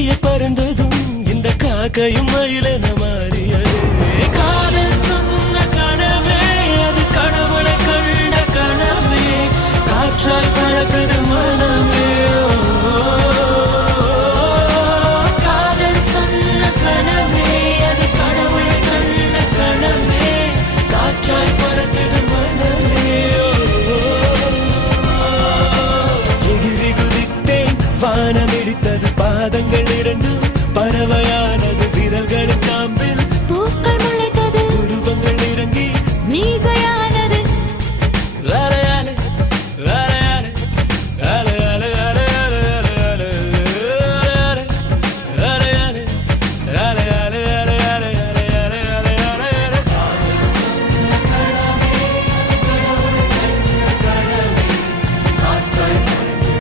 கிளிய பறந்ததும் இந்த காக்கையும் மயிலென மாறியது. காதல் சொன்ன கனவே அது கடவுளை கண்ட கனவே காற்றாய் பறக்குது மனம்.